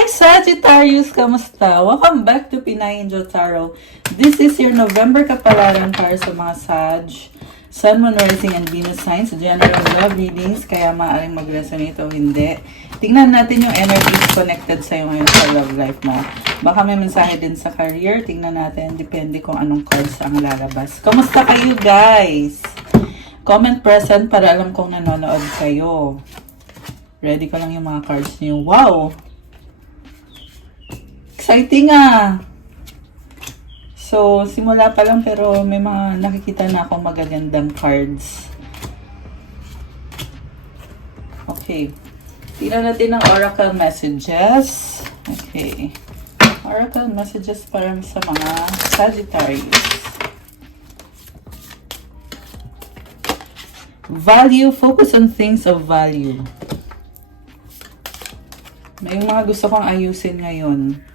Hi Sagittarius! Kamusta? Welcome back to Pinay Angel Tarot. This is your November kapalaran para sa mga Sag, Sun, Moon, Rising, and Venus signs. General love readings, kaya maaaring mag-resonate o hindi. Tingnan natin yung energies connected sa'yo ngayon sa love life mo. Baka may mensahe din sa career. Tingnan natin. Depende kung anong cards ang lalabas. Kamusta kayo guys? Comment present para alam kong nanonood kayo. Ready ko lang yung mga cards niyo. Wow! Exciting ah! So, simula pa lang pero may mga nakikita na akong magagandang cards. Okay. Tingnan natin ang Oracle messages. Okay. Oracle messages para sa mga Sagittarius. Value. Focus on things of value. May mga gusto kong ayusin ngayon.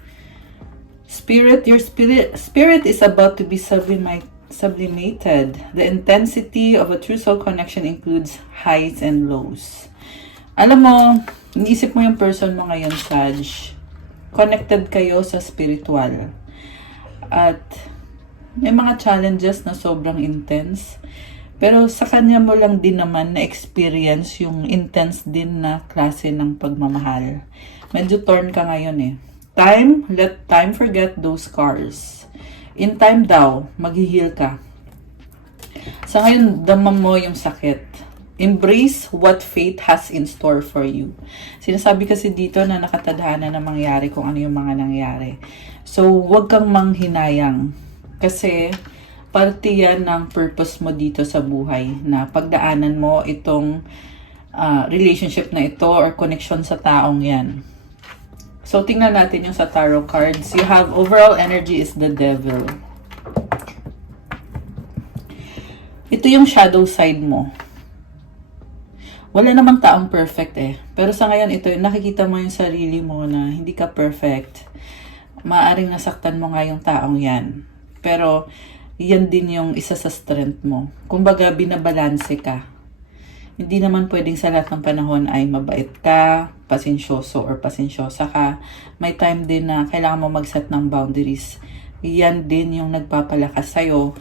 Spirit, your spirit is about to be sublimated. The intensity of a true soul connection includes highs and lows. Alam mo, iniisip mo yung person mo ngayon, Sag. Connected kayo sa spiritual. At may mga challenges na sobrang intense. Pero sa kanya mo lang din naman na-experience yung intense din na klase ng pagmamahal. Medyo torn ka ngayon eh. Let time forget those scars. In time daw, mag-heal ka. Sa ngayon, damam mo yung sakit. Embrace what fate has in store for you. Sinasabi kasi dito na nakatadhana na mangyari kung ano yung mga nangyari. So, huwag kang manghinayang. Kasi, parte yan ng purpose mo dito sa buhay. Na pagdaanan mo itong relationship na ito or connection sa taong yan. So, tingnan natin yung sa tarot cards. You have overall energy is the devil. Ito yung shadow side mo. Wala namang taong perfect eh. Pero sa ngayon, ito, nakikita mo yung sarili mo na hindi ka perfect. Maaring nasaktan mo nga yung taong yan. Pero, yan din yung isa sa strength mo. Kumbaga, binabalanse ka. Hindi naman pwedeng sa lahat ng panahon ay mabait ka, pasensyoso or pasensyosa ka. May time din na kailangan mo mag-set ng boundaries. Yan din yung nagpapalakas sa'yo.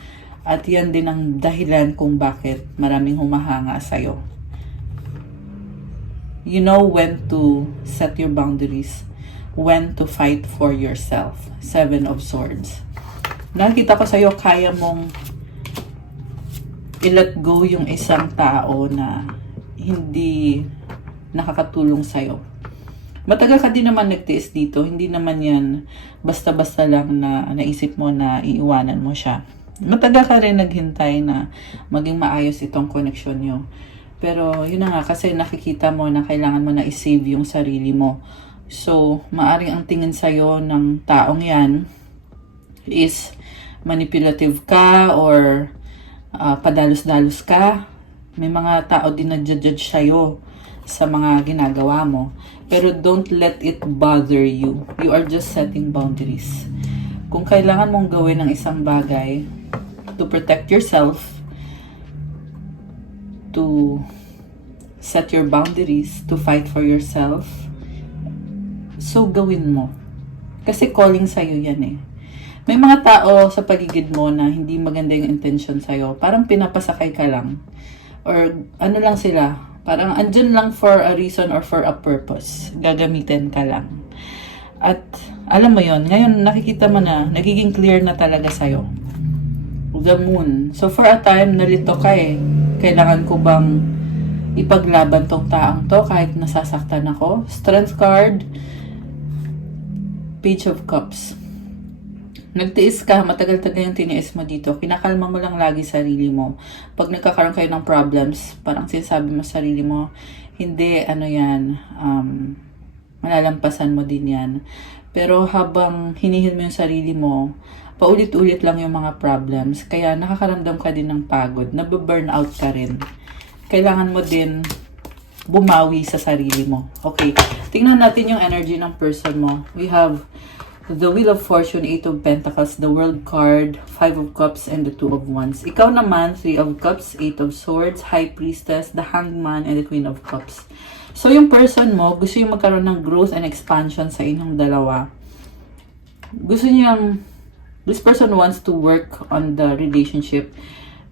At yan din ang dahilan kung bakit maraming humahanga sa'yo. You know when to set your boundaries. When to fight for yourself. 7 of Swords. Nakita ko sa'yo, kaya mong i-let go yung isang tao na hindi nakakatulong sa'yo. Matagal ka din naman nagtiis dito. Hindi naman yan basta-basta lang na naisip mo na iiwanan mo siya. Matagal ka rin naghintay na maging maayos itong connection nyo. Pero yun na nga, kasi nakikita mo na kailangan mo na i-save yung sarili mo. So, maaring ang tingin sa'yo ng taong yan is manipulative ka or padalos-dalos ka. May mga tao din nag-judge sa'yo sa mga ginagawa mo. Pero don't let it bother you. You are just setting boundaries. Kung kailangan mong gawin ng isang bagay to protect yourself, to set your boundaries, to fight for yourself, so gawin mo. Kasi calling sa'yo yan eh. May mga tao sa paligid mo na hindi maganda yung intention sa'yo. Parang pinapasakay ka lang. Or ano lang sila. Parang andyan lang for a reason or for a purpose. Gagamitin ka lang. At alam mo yon, ngayon nakikita mo na, nagiging clear na talaga sa'yo. The Moon. So for a time, nalito ka eh. Kailangan ko bang ipaglaban tong taong to kahit nasasaktan ako? Strength card. Page of Cups. Nagtiis ka, matagal-tagal yung tiniis mo dito. Kinakalma mo lang lagi sarili mo. Pag nagkakaroon kayo ng problems, parang sinasabi mo sa sarili mo, hindi, ano yan, malalampasan mo din yan. Pero habang hinihil mo yung sarili mo, paulit-ulit lang yung mga problems. Kaya nakakaramdam ka din ng pagod. Nababurnout ka rin. Kailangan mo din bumawi sa sarili mo. Okay, tingnan natin yung energy ng person mo. We have the Wheel of Fortune, 8 of Pentacles, the World card, 5 of Cups, and the 2 of Wands. Ikaw naman, 3 of Cups, 8 of Swords, High Priestess, the Hanged Man, and the Queen of Cups. So, yung person mo, gusto yung magkaroon ng growth and expansion sa inyong dalawa. Gusto niyang, this person wants to work on the relationship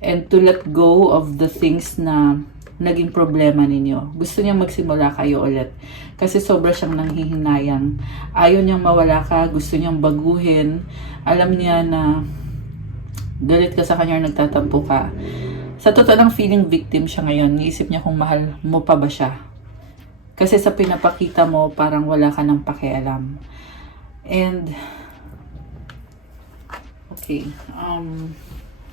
and to let go of the things na naging problema ninyo. Gusto niyang magsimula kayo ulit. Kasi sobra siyang nanghihinayang. Ayaw niyang mawala ka, gusto niyang baguhin. Alam niya na galit ka sa kanya, nagtatampo ka. Sa totoo lang, feeling victim siya ngayon. Niisip niya kung mahal mo pa ba siya. Kasi sa pinapakita mo, parang wala ka ng pakialam. And, okay.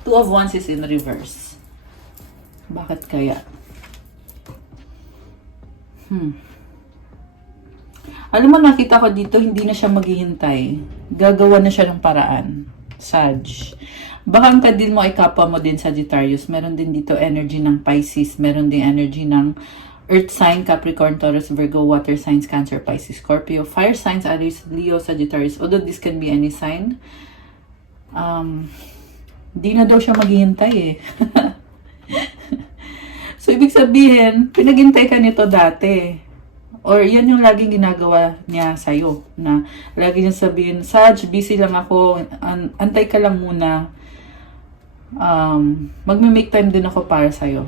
Two of Wands is in reverse. Bakit kaya? Alam mo, nakita ko dito, hindi na siya maghihintay. Gagawa na siya ng paraan. Sag. Baka ang kadil mo ay kapwa mo din, Sagittarius. Meron din dito energy ng Pisces. Meron din energy ng Earth sign, Capricorn, Taurus, Virgo, water signs, Cancer, Pisces, Scorpio. Fire signs, Aries, Leo, Sagittarius. Although this can be any sign. Di na daw siya maghihintay eh. So, ibig sabihin, pinaghintay ka nito dati. Or yan yung laging ginagawa niya sa'yo. Na lagi niya sabihin, Saj, busy lang ako. Antay ka lang muna. Magme-make time din ako para sa'yo.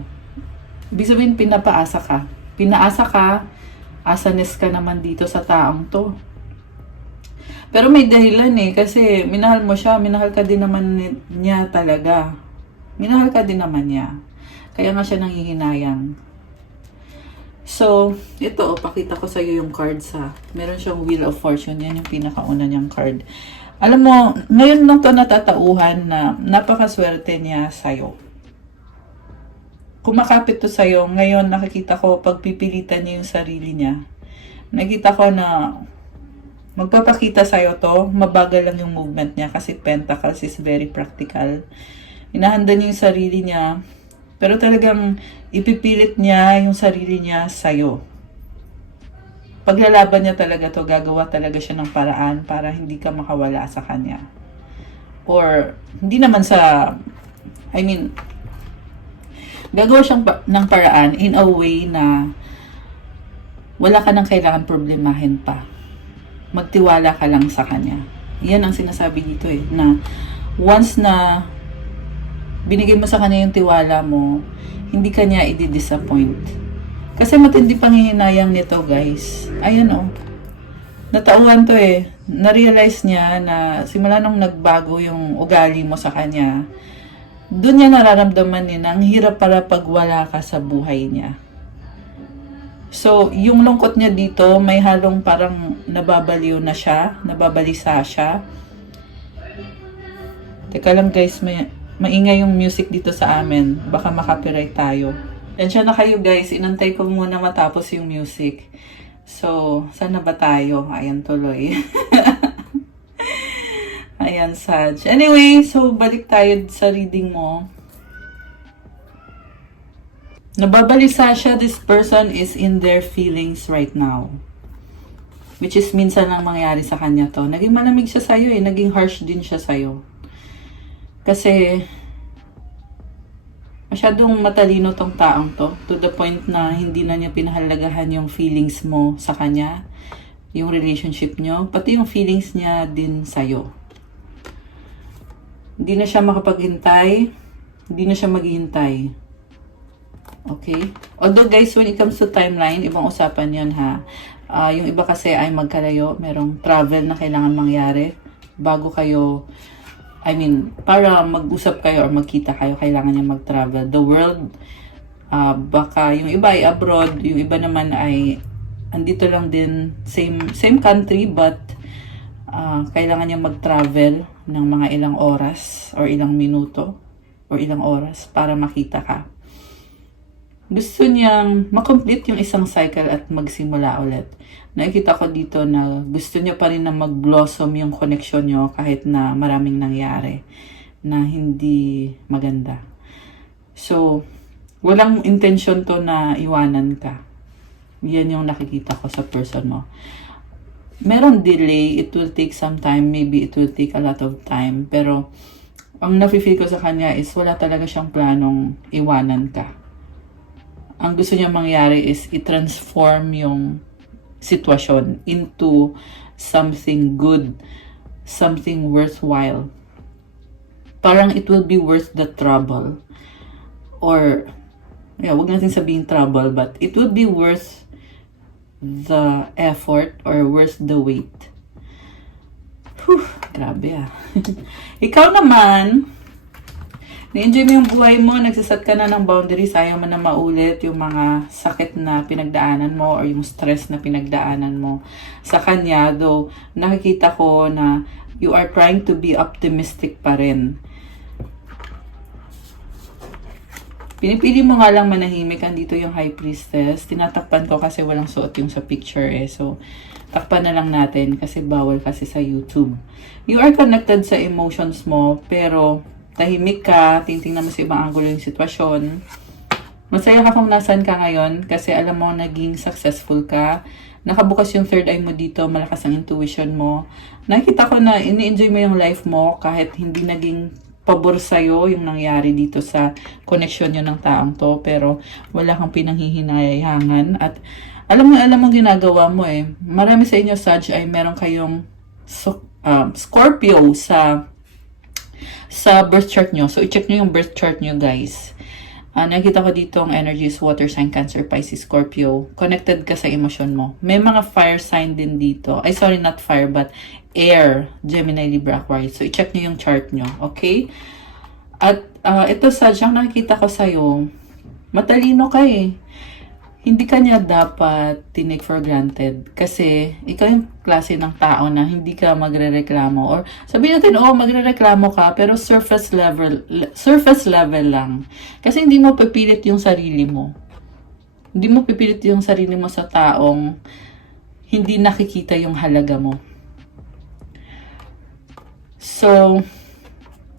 Ibig sabihin, pinapaasa ka. Pinaasa ka, asanes ka naman dito sa taong to. Pero may dahilan eh, kasi minahal mo siya, minahal ka din naman niya talaga. Minahal ka din naman niya. Kaya nga siya nanghihinayang. So, ito, pakita ko sa iyo yung cards ha. Meron siyang Wheel of Fortune. Yan yung pinakauna niyang card. Alam mo, ngayon lang to natatauhan na napakaswerte niya sa'yo. Kumakapit to sa'yo. Ngayon, nakikita ko, pagpipilitan niya yung sarili niya. Nakita ko na magpapakita sa'yo to. Mabagal lang yung movement niya kasi Pentacles is very practical. Inahanda niya yung sarili niya. Pero talagang ipipilit niya yung sarili niya sa'yo. Paglalaban niya talaga to, gagawa talaga siya ng paraan para hindi ka makawala sa kanya. Or, hindi naman sa, gagawa siyang ng paraan in a way na wala ka nang kailangan problemahin pa. Magtiwala ka lang sa kanya. Yan ang sinasabi dito eh, na once na binigay mo sa kanya yung tiwala mo, hindi ka niya i-disappoint. Kasi matindi panghihinayang nito, guys. Ayan oh. Natauhan to eh. Na-realize niya na simula nung nagbago yung ugali mo sa kanya, doon niya nararamdaman niya na ang hirap para pag wala ka sa buhay niya. So, yung lungkot niya dito, may halong parang nababaliw na siya, nababalisa siya. Teka lang guys, maingay yung music dito sa amin. Baka makapiright tayo. Tensya na kayo guys. Inantay ko muna matapos yung music. So, saan na ba tayo? Ayan tuloy. Ayan, Sag. Anyway, so balik tayo sa reading mo. Nababalisa siya. This person is in their feelings right now. Which is minsan lang mangyari sa kanya to. Naging malamig siya sa'yo eh. Naging harsh din siya sa'yo. Kasi masyadong matalino tong taong to the point na hindi na niya pinahalagahan yung feelings mo sa kanya, yung relationship nyo, pati yung feelings niya din sa'yo. Hindi na siya makapaghintay, hindi na siya maghihintay. Okay? Although guys, when it comes to timeline, ibang usapan yan ha. Yung iba kasi ay magkalayo, merong travel na kailangan mangyari bago kayo para mag-usap kayo or magkita kayo, kailangan niya mag-travel. The world, baka yung iba ay abroad, yung iba naman ay andito lang din, same country, but kailangan niya mag-travel ng mga ilang oras or ilang minuto or ilang oras para makita ka. Gusto niyang makomplete yung isang cycle at magsimula ulit. Nakikita ko dito na gusto niya pa rin na mag-blossom yung connection niyo kahit na maraming nangyari na hindi maganda. So, walang intention to na iwanan ka. Yan yung nakikita ko sa person mo. Meron delay, it will take some time, maybe it will take a lot of time, pero ang nafe-feel ko sa kanya is wala talaga siyang planong iwanan ka. Ang gusto niya mangyari is i-transform yung sitwasyon into something good, something worthwhile. Parang it will be worth the trouble. Or, wag natin sabihin trouble, but it would be worth the effort or worth the wait. Whew, grabe Ikaw naman, na-enjoy mo yung buhay mo, nagsasat ka na ng boundaries, ayaw mo na maulit yung mga sakit na pinagdaanan mo or yung stress na pinagdaanan mo sa kanya. Though, nakikita ko na you are trying to be optimistic pa rin. Pinipili mo nga lang manahimik. Andito yung High Priestess. Tinatakpan ko kasi walang suot yung sa picture So, takpan na lang natin kasi bawal kasi sa YouTube. You are connected sa emotions mo, pero tahimik ka, tingnan mo sa ibang angulo yung sitwasyon. Masaya ka kung nasan ka ngayon kasi alam mo naging successful ka. Nakabukas yung third eye mo dito, malakas ang intuition mo. Nakita ko na ini-enjoy mo yung life mo kahit hindi naging pabor sa'yo yung nangyari dito sa connection nyo ng taong to. Pero wala kang pinanghihinayangan at alam mo ginagawa mo Marami sa inyo, Sag, ay meron kayong Scorpio sa birth chart nyo. So, i-check nyo yung birth chart nyo, guys. Nakita ko dito ang energy is water sign, Cancer, Pisces, Scorpio. Connected ka sa emosyon mo. May mga fire sign din dito. Ay, sorry, not fire, but air, Gemini, Libra, Aquarius. So, i-check nyo yung chart nyo. Okay? At ito, Sag, ang nakikita ko sa'yo, matalino ka Hindi ka niya dapat tinake for granted kasi ikaw yung klase ng tao na hindi ka magrereklamo or sabihin natin, magrereklamo ka pero surface level lang. Kasi hindi mo pipilit yung sarili mo. Hindi mo pipilit yung sarili mo sa taong hindi nakikita yung halaga mo. So,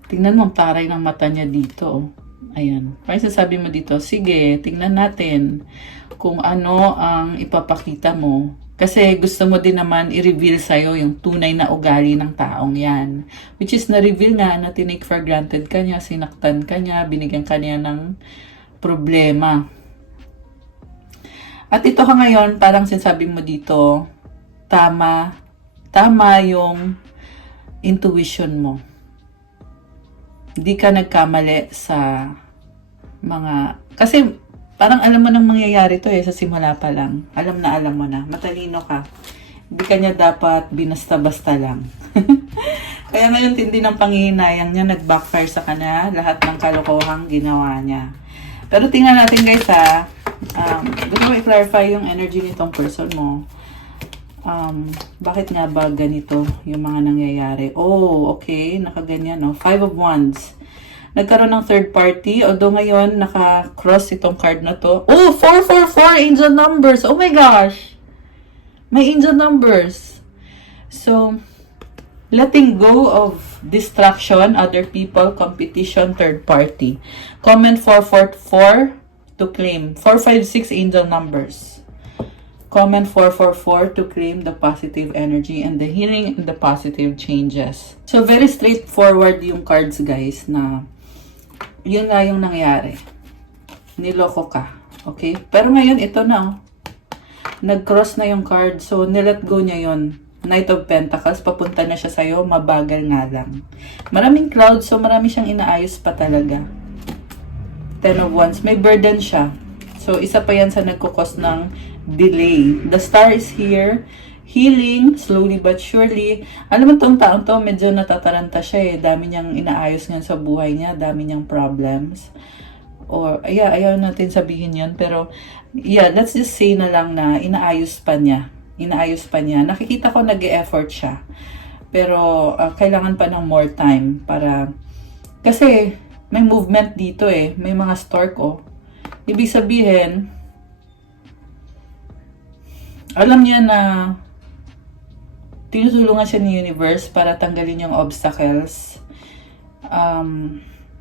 tingnan mo ang taray ng mata niya dito. Ayan. Parang sasabi mo dito, sige, tingnan natin kung ano ang ipapakita mo. Kasi gusto mo din naman i-reveal sa'yo yung tunay na ugali ng taong yan. Which is na-reveal nga na tinake for granted ka niya, sinaktan ka niya, binigyan ka niya ng problema. At ito ka ngayon, parang sinasabi mo dito, tama yung intuition mo. Hindi ka nagkamali sa mga... Kasi parang alam mo nang mangyayari to sa simula pa lang. Alam mo na. Matalino ka. Hindi ka niya dapat binasta-basta lang. Kaya ngayon tindi ng panghihinayang niya, nag-backfire sa kanya lahat ng kalokohang ginawa niya. Pero tingnan natin guys gusto ko i-clarify yung energy nitong person mo. Bakit nga ba ganito yung mga nangyayari? Okay, nakaganyan, no? 5 of Wands. Nagkaroon ng third party, although ngayon, naka-cross itong card na to. 444 angel numbers! Oh my gosh! May angel numbers. So, letting go of distraction, other people, competition, third party. Comment 444 to claim. 456 angel numbers. Comment 444 to claim the positive energy and the healing and the positive changes. So, very straightforward yung cards, guys, na yun nga yung nangyari. Niloko ka. Okay? Pero ngayon, ito na. Nag-cross na yung card. So, nilet go niya yun. Knight of Pentacles. Papunta na siya sa'yo. Mabagal nga lang. Maraming clouds. So, marami siyang inaayos pa talaga. 10 of Wands. May burden siya. So, isa pa yan sa nagkukos ng delay. The star is here. Healing, slowly but surely. Alam mo tong taong to, medyo natataranta siya Dami niyang inaayos nga sa buhay niya. Dami niyang problems. Or, ayaw natin sabihin yun. Pero, let's just say na lang na inaayos pa niya. Nakikita ko nag-e-effort siya. Pero, kailangan pa ng more time para... Kasi, may movement dito May mga stork Ibig sabihin, alam niya na tinutulungan siya ni universe para tanggalin yung obstacles.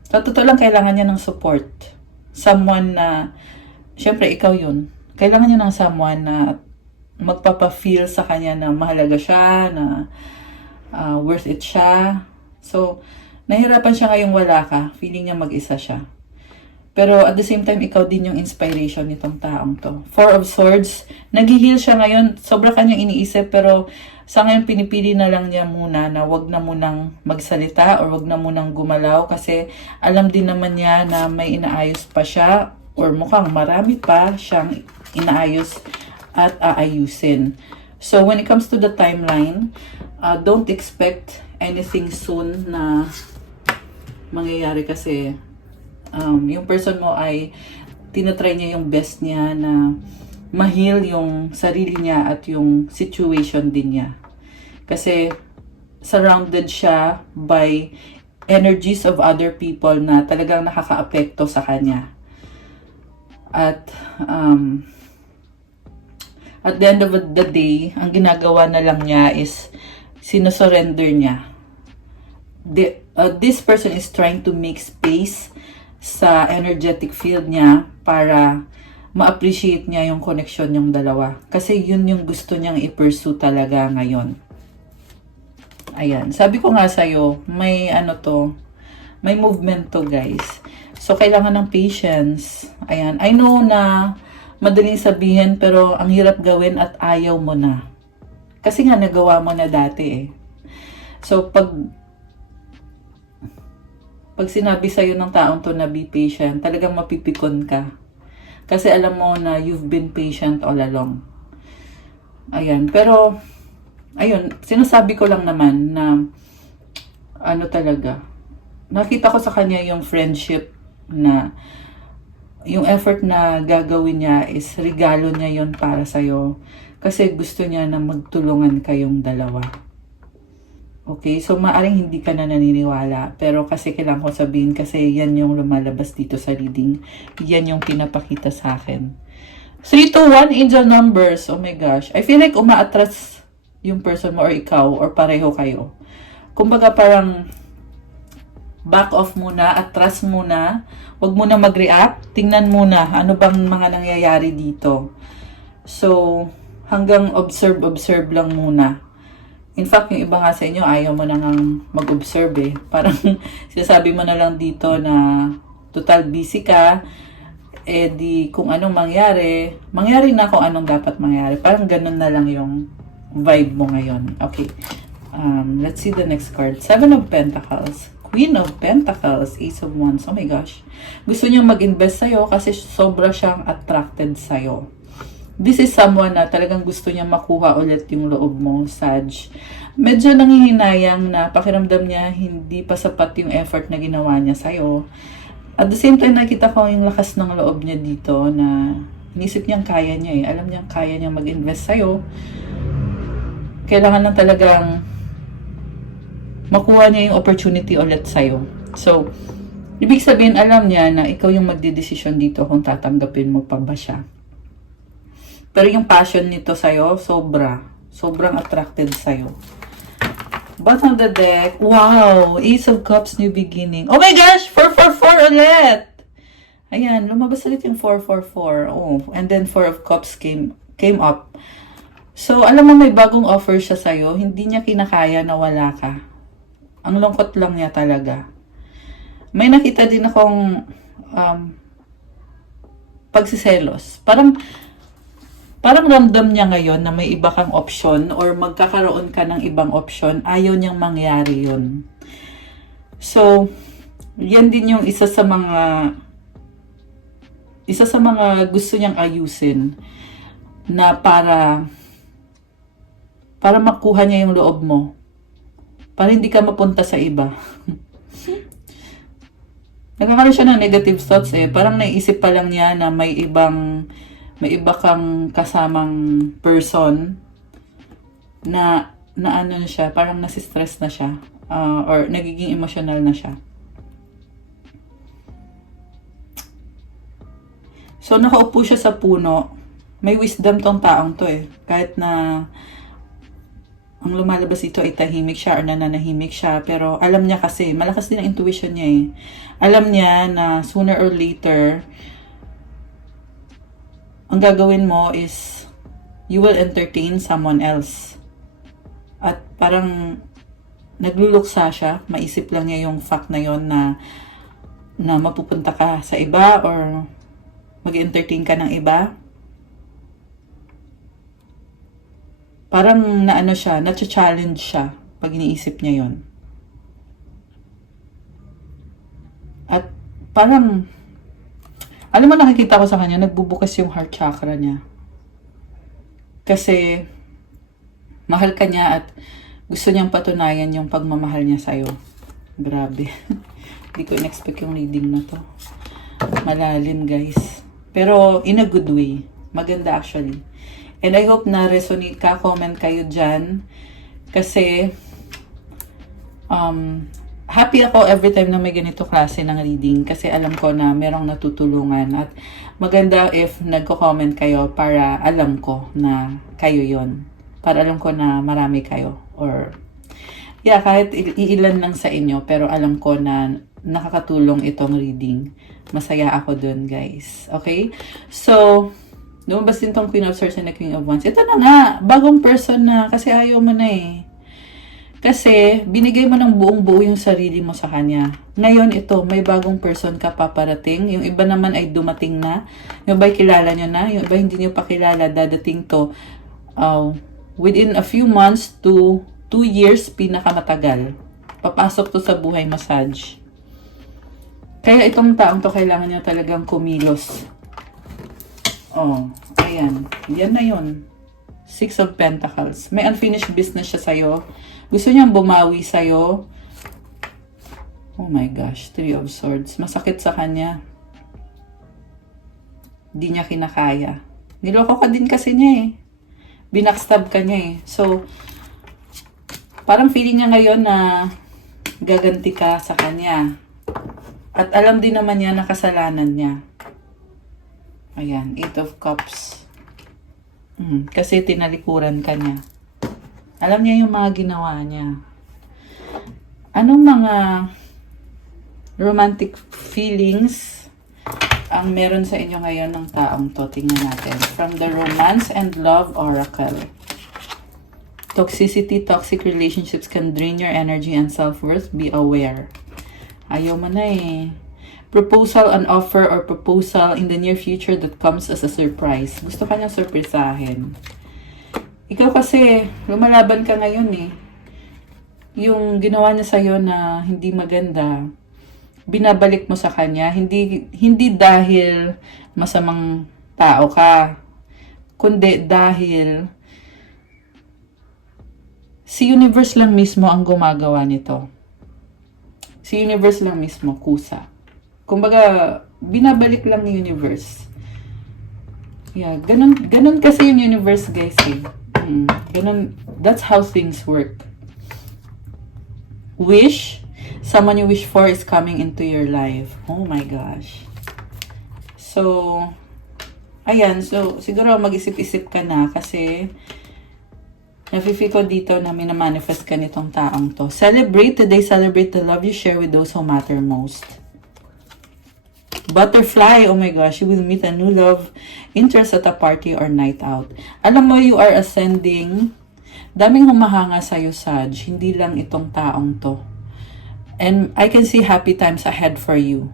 Sa totoo lang, kailangan niya ng support. Someone na, syempre ikaw yun. Kailangan niya ng someone na magpapa-feel sa kanya na mahalaga siya, na worth it siya. So, nahirapan siya ngayong wala ka. Feeling niya mag-isa siya. Pero at the same time, ikaw din yung inspiration nitong taong to. Four of Swords, nag-heal siya ngayon. Sobra kanyang iniisip, pero sa ngayon pinipili na lang niya muna na wag na munang magsalita or wag na munang gumalaw kasi alam din naman niya na may inaayos pa siya or mukhang marami pa siyang inaayos at aayusin. So when it comes to the timeline, don't expect anything soon na mangyayari kasi yung person mo ay tinatry niya yung best niya na ma-heal yung sarili niya at yung situation din niya. Kasi surrounded siya by energies of other people na talagang nakakaapekto sa kanya. At the end of the day, ang ginagawa na lang niya is sinosurrender niya. This person is trying to make space sa energetic field niya para ma-appreciate niya yung connection yung dalawa. Kasi yun yung gusto niyang i-pursue talaga ngayon. Ayan. Sabi ko nga sa'yo, may may movement to guys. So, kailangan ng patience. Ayan. I know na madaling sabihin pero ang hirap gawin at ayaw mo na. Kasi nga nagawa mo na dati eh. So, pag sinabi sa'yo ng taong to na be patient, talagang mapipikon ka. Kasi alam mo na you've been patient all along. Ayan. Pero, ayun, sinasabi ko lang naman na talaga. Nakita ko sa kanya yung friendship na yung effort na gagawin niya is regalo niya yon para sa'yo. Kasi gusto niya na magtulungan kayong dalawa. Okay, so maaring hindi ka na naniniwala, pero kasi kailangan ko sabihin kasi yan yung lumalabas dito sa reading. Yan yung pinapakita sa akin. 3 to 1 angel numbers. Oh my gosh. I feel like umaatras yung person mo or ikaw or pareho kayo. Kumbaga parang back off muna, atras muna. Huwag muna mag-react. Tingnan muna ano bang mga nangyayari dito. So, hanggang observe lang muna. In fact, yung iba nga sa inyo, ayaw mo na nang mag-observe eh. Parang sinasabi mo na lang dito na total busy ka, eh di kung anong mangyari na kung anong dapat mangyari. Parang ganun na lang yung vibe mo ngayon. Okay. Let's see the next card. 7 of Pentacles. Queen of Pentacles. Ace of Wands. Oh my gosh. Gusto niyang mag-invest sa'yo kasi sobra siyang attracted sa'yo. This is someone na talagang gusto niya makuha ulit yung loob mo, Sag. Medyo nangihinayang na pakiramdam niya hindi pa sapat yung effort na ginawa niya sa'yo. At the same time, nakita ko yung lakas ng loob niya dito na inisip niyang kaya niya eh. Alam niyang kaya niyang mag-invest sa'yo. Kailangan lang talagang makuha niya yung opportunity ulit sa'yo. So, ibig sabihin, alam niya na ikaw yung magdidesisyon dito kung tatanggapin mo pa ba siya. Pero yung passion nito sa'yo, sobrang attracted sa'yo. Bottom of the deck, wow! Ace of Cups, new beginning. Oh my gosh! 444 ulit! Ayan, lumabas ulit yung 444. Oh, and then 4 of Cups came up. So, alam mo may bagong offer siya sa'yo. Hindi niya kinakaya na wala ka. Ang lungkot lang niya talaga. May nakita din akong pagsiselos. Parang ramdam niya ngayon na may iba kang option or magkakaroon ka ng ibang option, ayaw niyang mangyari yun. So, yan din yung isa sa mga gusto niyang ayusin na para makuha niya yung loob mo. Para hindi ka mapunta sa iba. Nagkakaroon siya ng negative thoughts eh. Parang naisip pa lang niya na may iba kang kasamang person na ano na siya, parang nasistress na siya or nagiging emotional na siya. So, nakaupo siya sa puno. May wisdom tong taong to eh. Kahit na ang lumalabas ito ay tahimik siya or nananahimik siya. Pero alam niya kasi, malakas din ang intuition niya eh. Alam niya na sooner or later, ang gagawin mo is you will entertain someone else. At parang nagluluksa siya, maisip lang niya yung fact na yon na na mapupunta ka sa iba or mag-entertain ka ng iba. Parang naano siya, na-challenge siya pag iniisip niya yon. At parang, alam mo, nakikita ko sa kanya, nagbubukas yung heart chakra niya. Kasi, mahal ka niya at gusto niyang patunayan yung pagmamahal niya sa'yo. Grabe. Hindi ko in-expect yung reading na to. Malalim, guys. Pero, in a good way. Maganda, actually. And I hope na resonate ka. Comment kayo dyan. Kasi, happy ako every time na may ganito klase ng reading. Kasi alam ko na merong natutulungan. At maganda if nagko-comment kayo para alam ko na kayo yon. Para alam ko na marami kayo. Or, yeah, kahit iilan lang sa inyo. Pero alam ko na nakakatulong itong reading. Masaya ako dun, guys. Okay? So, lumabas din tong Queen of Swords and the King of Wands. Ito na nga, bagong person na kasi ayaw mo na eh. Kasi, binigay mo ng buong-buo yung sarili mo sa kanya. Ngayon, ito, may bagong person ka paparating. Yung iba naman ay dumating na. Yung iba ay kilala nyo na. Yung iba hindi nyo pa kilala, dadating to within a few months to 2 years, pinakamatagal. Papasok to sa buhay massage. Kaya itong taong to, kailangan nyo talagang kumilos. Oh, ayan. Yan na yun. 6 of Pentacles. May unfinished business siya sa'yo. Gusto niyang bumawi sa'yo. Oh my gosh. 3 of Swords. Masakit sa kanya. Di niya kinakaya. Niloko ka din kasi niya eh. Binackstab ka niya eh. So, parang feeling niya ngayon na gaganti ka sa kanya. At alam din naman niya na kasalanan niya. Ayan, 8 of Cups. Kasi tinalikuran ka niya. Alam niya yung mga ginawa niya. Anong mga romantic feelings ang meron sa inyo ngayon ng taong to? Tingnan natin. From the Romance and Love Oracle. Toxicity, toxic relationships can drain your energy and self-worth. Be aware. Ayaw mo na eh. Proposal, an offer, or proposal in the near future that comes as a surprise. Gusto ka niyang surprisahin. Ikaw kasi, lumalaban ka ngayon eh. Yung ginawa niya sa'yo na hindi maganda, binabalik mo sa kanya. Hindi dahil masamang tao ka, kundi dahil si universe lang mismo ang gumagawa nito. Si universe lang mismo, kusa. Kumbaga, binabalik lang ni universe. Yeah, ganun kasi yung universe, guys, eh. Ganun, that's how things work. Wish, someone you wish for is coming into your life. Oh my gosh. So, ayan, so, siguro mag-isip-isip ka na kasi nafe-feel ko dito na minamanifest ka nitong taong to. Celebrate today, celebrate the love you share with those who matter most. Butterfly, oh my gosh, you will meet a new love interest at a party or night out. Alam mo, you are ascending. Daming humahanga sa'yo, Sag. Hindi lang itong taong to. And I can see happy times ahead for you.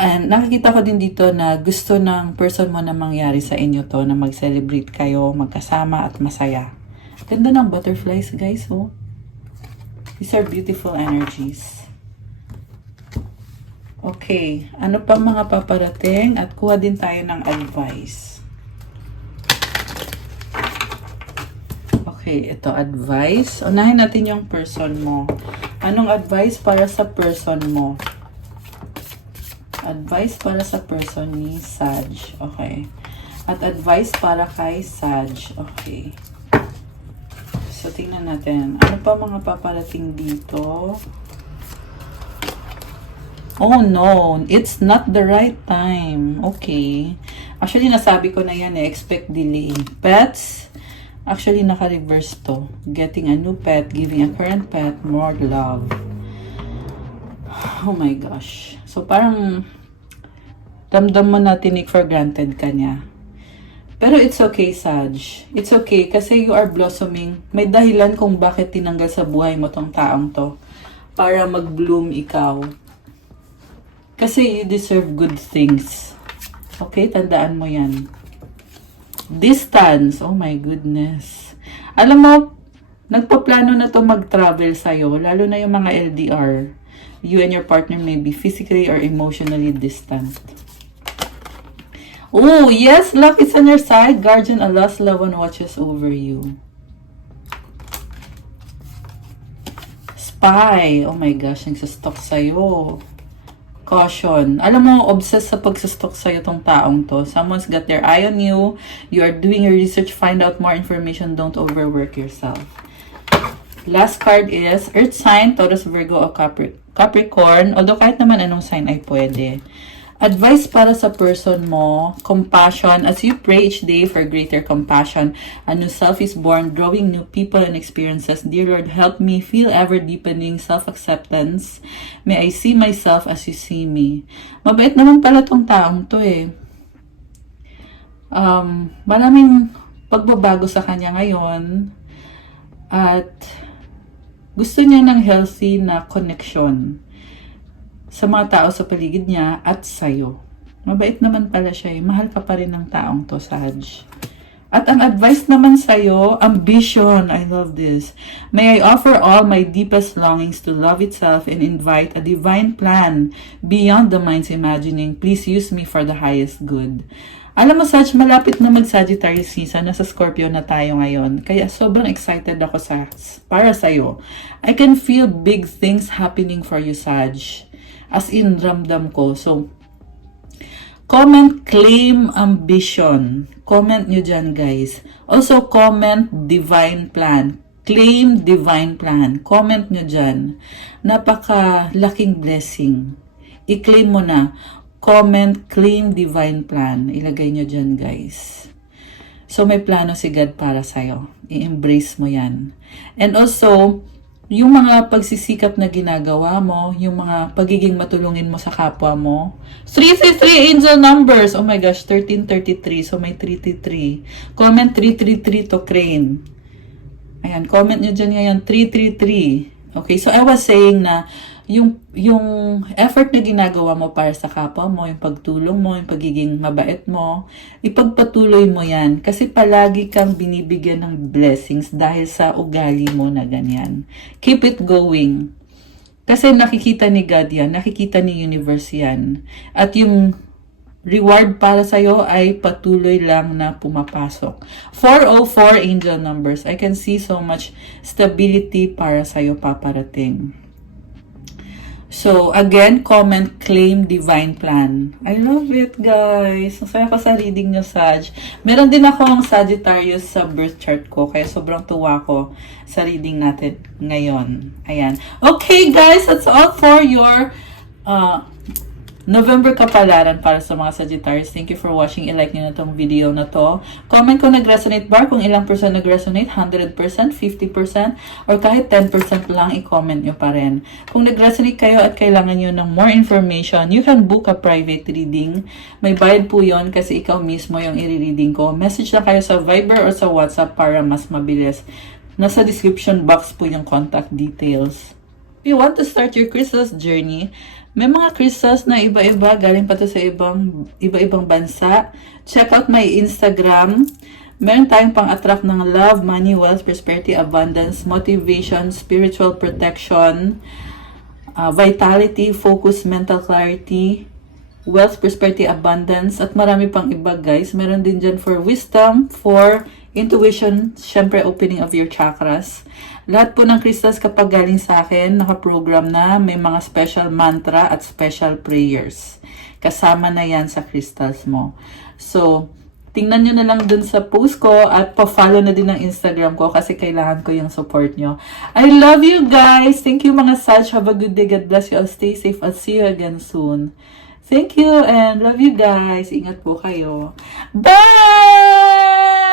And nakikita ko din dito na gusto ng person mo na mangyari sa inyo to, na mag-celebrate kayo, magkasama at masaya. Ganda ng butterflies, guys, oh. These are beautiful energies. Okay, ano pa mga paparating? At kuha din tayo ng advice. Okay, ito advice. Unahin natin yung person mo. Anong advice para sa person mo? Advice para sa person ni Sag. Okay. At advice para kay Sag. Okay. So, tingnan natin. Ano pa mga paparating dito? Oh no, it's not the right time. Okay. Actually, nasabi ko na yan eh. Expect delay. Pets, actually naka-reverse to. Getting a new pet, giving a current pet more love. Oh my gosh. So parang damdam mo na tinik for granted ka niya. Pero it's okay, Sag. It's okay kasi you are blossoming. May dahilan kung bakit tinanggal sa buhay mo tong taong to. Para mag-bloom ikaw. Kasi you deserve good things. Okay, tandaan mo yan. Distance. Oh my goodness. Alam mo, nagpaplano na to mag-travel sa'yo, lalo na yung mga LDR. You and your partner may be physically or emotionally distant. Oh, yes, luck is on your side. Guardian, a lost loved one watches over you. Spy. Oh my gosh, nagsastalk sa'yo. Caution. Alam mo, obsessed sa pagsastalk sa'yo tong taong to. Someone's got their eye on you. You are doing your research. Find out more information. Don't overwork yourself. Last card is Earth sign, Taurus, Virgo, o Capricorn. Although kahit naman anong sign ay pwede. Advice para sa person mo, compassion. As you pray each day for greater compassion, a new self is born, drawing new people and experiences. Dear Lord, help me feel ever-deepening self-acceptance. May I see myself as you see me. Mabait naman pala tong taong to eh. Maraming pagbabago sa kanya ngayon. At gusto niya ng healthy na connection sa mga tao sa paligid niya at sa'yo. Mabait naman pala siya eh. Mahal ka pa rin ng taong to, Sag. At ang advice naman sa'yo, ambition. I love this. May I offer all my deepest longings to love itself and invite a divine plan beyond the mind's imagining. Please use me for the highest good. Alam mo, Sag, malapit na mag-Sagittarius season. Nasa Scorpio na tayo ngayon. Kaya sobrang excited ako para sa'yo. I can feel big things happening for you, Sag. As in, ramdam ko. So, comment, claim, ambition. Comment nyo dyan, guys. Also, comment, divine plan. Claim, divine plan. Comment nyo dyan. Napaka-laking blessing. I-claim mo na. Comment, claim, divine plan. Ilagay nyo dyan, guys. So, may plano si God para sa'yo. I-embrace mo yan. And also, yung mga pagsisikap na ginagawa mo, yung mga pagiging matulungin mo sa kapwa mo. 333 angel numbers. Oh my gosh, 1333. So may 333. Comment 333 to Crane. Ayan, comment nyo dyan ngayon, 333. Okay, so I was saying na yung effort na ginagawa mo para sa kapwa mo, yung pagtulong mo, yung pagiging mabait mo, ipagpatuloy mo yan. Kasi palagi kang binibigyan ng blessings dahil sa ugali mo na ganyan. Keep it going. Kasi nakikita ni God yan, nakikita ni universe yan. At yung reward para sa'yo ay patuloy lang na pumapasok. 404 angel numbers. I can see so much stability para sa'yo paparating. So, again, comment, claim, divine plan. I love it, guys. Masaya ko sa reading nyo, Sag. Meron din akong Sagittarius sa birth chart ko, kaya sobrang tuwa ko sa reading natin ngayon. Ayan. Okay, guys, that's all for your November kapalaran para sa mga Sagittarius. Thank you for watching. I-like nyo na tong video na to. Comment kung nag-resonate ba, kung ilang percent nag-resonate, 100%, 50%, or kahit 10% lang, i-comment nyo pa rin. Kung nag-resonate kayo at kailangan nyo ng more information, you can book a private reading. May bayad po yon kasi ikaw mismo yung i-reading ko. Message lang kayo sa Viber or sa WhatsApp para mas mabilis. Nasa description box po yung contact details. If you want to start your crystals journey, may mga crystals na iba-iba, galing pa to sa iba-ibang bansa. Check out my Instagram. Meron tayong pang-attract ng love, money, wealth, prosperity, abundance, motivation, spiritual protection, vitality, focus, mental clarity, wealth, prosperity, abundance, at marami pang iba, guys. Meron din dyan for wisdom, for intuition, syempre opening of your chakras. Lahat po ng crystals kapag galing sa akin, nakaprogram na, may mga special mantra at special prayers. Kasama na yan sa crystals mo. So, tingnan nyo na lang dun sa post ko at pa-follow na din ng Instagram ko kasi kailangan ko yung support nyo. I love you guys! Thank you mga Sag. Have a good day. God bless you all. Stay safe. I'll see you again soon. Thank you and love you guys. Ingat po kayo. Bye!